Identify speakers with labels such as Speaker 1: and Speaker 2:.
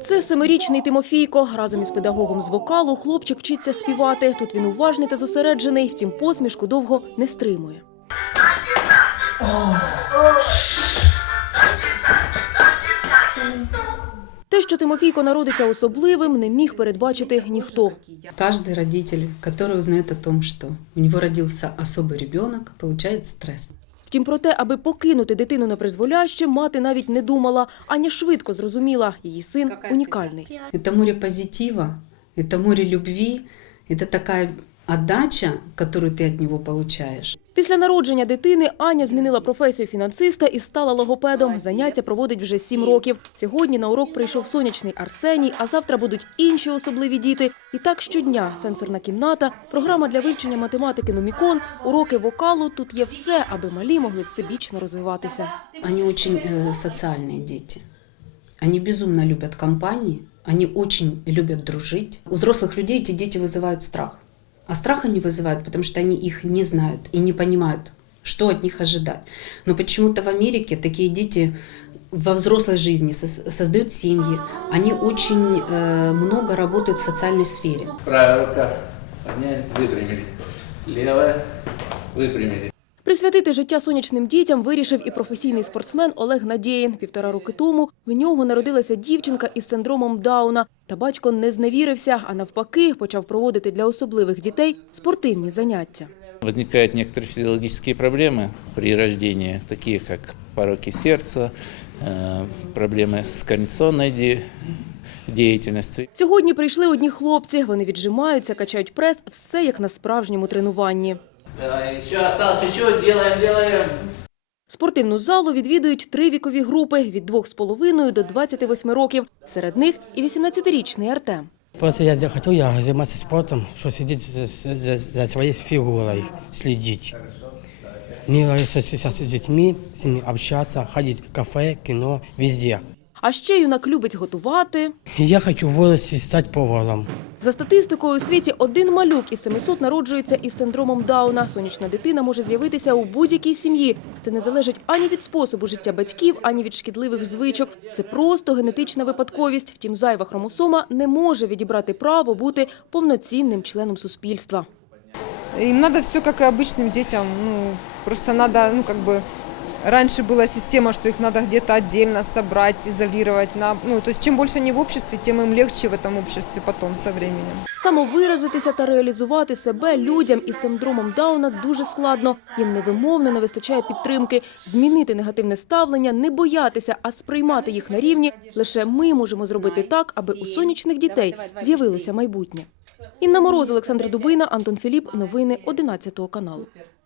Speaker 1: Це семирічний Тимофійко. Разом із педагогом з вокалу хлопчик вчиться співати. Тут він уважний та зосереджений, втім посмішку довго не стримує. Те, що Тимофійко народиться особливим, не міг передбачити ніхто.
Speaker 2: Каждый родитель, который узнает о том, что у него родился особый ребенок, получает стресс.
Speaker 1: Втім, про те, аби покинути дитину на призволяще, мати навіть не думала. Аня швидко зрозуміла, її син унікальний.
Speaker 2: Это море позитива, это море любви, это такая отдача, которую ты от него получаешь.
Speaker 1: Після народження дитини Аня змінила професію фінансиста і стала логопедом. Заняття проводить вже сім років. Сьогодні на урок прийшов сонячний Арсеній, а завтра будуть інші особливі діти. І так щодня сенсорна кімната, програма для вивчення математики Номікон, уроки вокалу. Тут є все, аби малі могли всебічно розвиватися.
Speaker 2: Они очень э, социальные дети. Они безумно любят компании, они очень любят дружить. У взрослых людей эти дети вызывают страх. А страх они вызывают, потому что они их не знают и не понимают, что от них ожидать. Но почему-то в Америке такие дети во взрослой жизни создают семьи, они очень э, много работают в социальной сфере.
Speaker 3: Правая рука поднялись, выпрямились. Левая выпрямились.
Speaker 1: Присвятити життя сонячним дітям вирішив і професійний спортсмен Олег Надєєн. Півтора роки тому в нього народилася дівчинка із синдромом Дауна. Та батько не зневірився, а навпаки почав проводити для особливих дітей спортивні заняття.
Speaker 3: Возникают некоторые физиологические проблемы при рождении, такие как пороки сердца, э, проблемы с координационной де- деятельностью.
Speaker 1: Сьогодні прийшли одні хлопці. Вони віджимаються, качають прес, все як на справжньому тренуванні.
Speaker 3: Еще осталось чуть-чуть, делаем, делаем.
Speaker 1: Спортивну залу відвідують три вікові групи від 2,5 до 28 років. Серед них і 18-річний Артем.
Speaker 4: Просто я захотел я заниматься спортом, что сидеть за, за, за своей фигурой, следить. Мне нравится сейчас с детьми, ними общаться, ходить в кафе, кино, везде.
Speaker 1: А ще юнак любить готувати.
Speaker 4: Я хочу вырасти и стать поваром.
Speaker 1: За статистикою у світі один малюк із 700 народжується із синдромом Дауна. Сонячна дитина може з'явитися у будь-якій сім'ї. Це не залежить ані від способу життя батьків, ані від шкідливих звичок. Це просто генетична випадковість. Втім, зайва хромосома не може відібрати право бути повноцінним членом суспільства.
Speaker 5: Им надо все как и обычным детям. Ну, просто надо, ну, как бы, раньше была система, что их надо где-то отдельно собрать, изолировать. На, ну, то есть чем больше они в обществе, тем им легче в этом обществе потом со временем.
Speaker 1: Самовиразитися та реалізувати себе людям із синдромом Дауна дуже складно. Їм невимовно не вистачає підтримки. Змінити негативне ставлення, не боятися, а сприймати їх на рівні. Лише ми можемо зробити так, аби у сонячних дітей з'явилося майбутнє. Інна Мороз, Олександр Дубина, Антон Філіп. Новини 11 каналу.